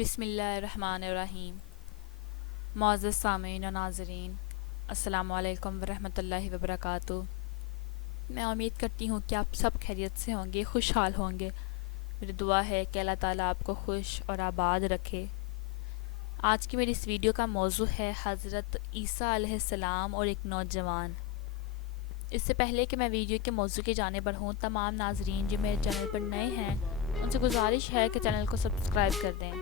بسم اللہ الرحمن الرحیم۔ معزز سامعین و ناظرین، السلام علیکم ورحمۃ اللہ وبرکاتہ۔ میں امید کرتی ہوں کہ آپ سب خیریت سے ہوں گے، خوشحال ہوں گے۔ میری دعا ہے کہ اللہ تعالیٰ آپ کو خوش اور آباد رکھے۔ آج کی میری اس ویڈیو کا موضوع ہے حضرت عیسیٰ علیہ السلام اور ایک نوجوان۔ اس سے پہلے کہ میں ویڈیو کے موضوع کی جانب بڑھوں، تمام ناظرین جو میرے چینل پر نئے ہیں ان سے گزارش ہے کہ چینل کو سبسکرائب کر دیں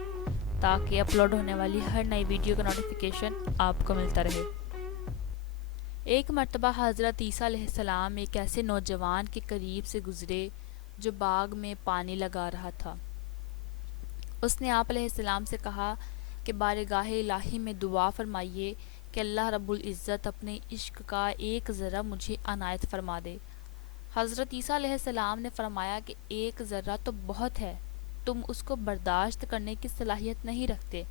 تاکہ اپلوڈ ہونے والی ہر نئی ویڈیو کا نوٹیفیکیشن آپ کو ملتا رہے۔ ایک مرتبہ حضرت عیسیٰ علیہ السلام ایک ایسے نوجوان کے قریب سے گزرے جو باغ میں پانی لگا رہا تھا۔ اس نے آپ علیہ السلام سے کہا کہ بارگاہ الہی میں دعا فرمائیے کہ اللہ رب العزت اپنے عشق کا ایک ذرہ مجھے عنایت فرما دے۔ حضرت عیسیٰ علیہ السلام نے فرمایا کہ ایک ذرہ تو بہت ہے، تم اس کو برداشت کرنے کی صلاحیت نہیں رکھتے۔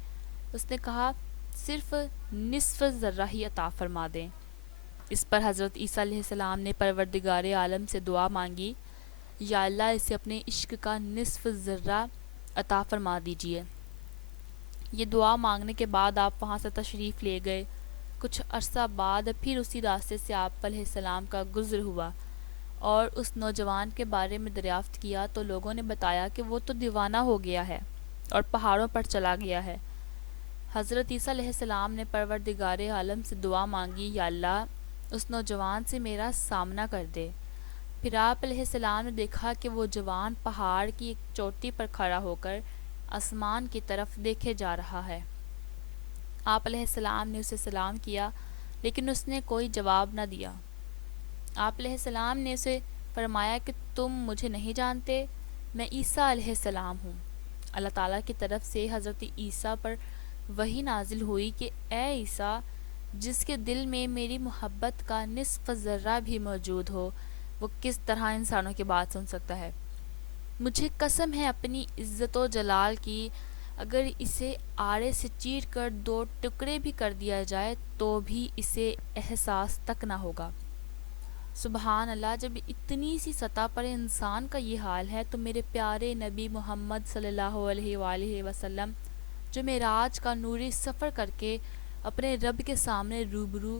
اس نے کہا صرف نصف ذرہ ہی عطا فرما دیں۔ اس پر حضرت عیسیٰ علیہ السلام نے پروردگار عالم سے دعا مانگی، یا اللہ اسے اپنے عشق کا نصف ذرہ عطا فرما دیجیے۔ یہ دعا مانگنے کے بعد آپ وہاں سے تشریف لے گئے۔ کچھ عرصہ بعد پھر اسی راستے سے آپ علیہ السلام کا گزر ہوا اور اس نوجوان کے بارے میں دریافت کیا تو لوگوں نے بتایا کہ وہ تو دیوانہ ہو گیا ہے اور پہاڑوں پر چلا گیا ہے۔ حضرت عیسیٰ علیہ السلام نے پروردگار عالم سے دعا مانگی، یا اللہ اس نوجوان سے میرا سامنا کر دے۔ پھر آپ علیہ السلام نے دیکھا کہ وہ جوان پہاڑ کی ایک چوٹی پر کھڑا ہو کر آسمان کی طرف دیکھے جا رہا ہے۔ آپ علیہ السلام نے اسے سلام کیا لیکن اس نے کوئی جواب نہ دیا۔ آپ علیہ السلام نے اسے فرمایا کہ تم مجھے نہیں جانتے، میں عیسیٰ علیہ السلام ہوں۔ اللہ تعالیٰ کی طرف سے حضرت عیسیٰ پر وحی نازل ہوئی کہ اے عیسیٰ، جس کے دل میں میری محبت کا نصف ذرہ بھی موجود ہو، وہ کس طرح انسانوں کی بات سن سکتا ہے؟ مجھے قسم ہے اپنی عزت و جلال کی، اگر اسے آڑے سے چیر کر 2 ٹکڑے بھی کر دیا جائے تو بھی اسے احساس تک نہ ہوگا۔ سبحان اللہ، جب اتنی سی سطح پر انسان کا یہ حال ہے تو میرے پیارے نبی محمد صلی اللہ علیہ وآلہ وسلم جو معراج کا نوری سفر کر کے اپنے رب کے سامنے روبرو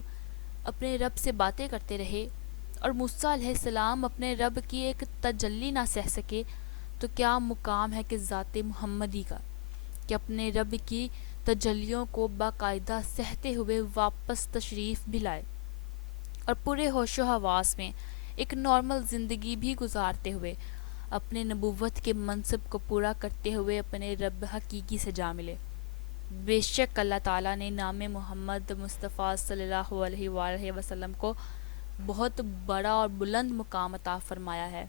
اپنے رب سے باتیں کرتے رہے اور موسیٰ علیہ السلام اپنے رب کی ایک تجلی نہ سہ سکے، تو کیا مقام ہے کہ ذات محمدی کا کہ اپنے رب کی تجلیوں کو باقاعدہ سہتے ہوئے واپس تشریف بھی لائے اور پورے ہوش و حواس میں ایک نارمل زندگی بھی گزارتے ہوئے اپنے نبوت کے منصب کو پورا کرتے ہوئے اپنے رب حقیقی سے جا ملے۔ بے شک اللہ تعالیٰ نے نام محمد مصطفیٰ صلی اللہ علیہ وآلہ وسلم کو بہت بڑا اور بلند مقام عطا فرمایا ہے۔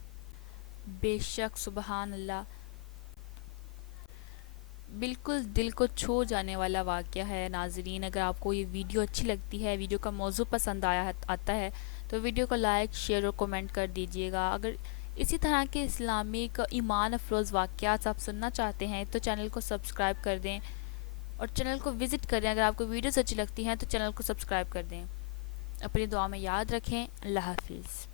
بے شک سبحان اللہ، بالکل دل کو چھو جانے والا واقعہ ہے۔ ناظرین، اگر آپ کو یہ ویڈیو اچھی لگتی ہے، ویڈیو کا موضوع پسند آتا ہے تو ویڈیو کو لائک، شیئر اور کومنٹ کر دیجیے گا۔ اگر اسی طرح کے اسلامک ایمان افروز واقعات آپ سننا چاہتے ہیں تو چینل کو سبسکرائب کر دیں اور چینل کو وزٹ کریں۔ اگر آپ کو ویڈیوز اچھی لگتی ہیں تو چینل کو سبسکرائب کر دیں۔ اپنی دعا میں یاد رکھیں۔ اللہ حافظ۔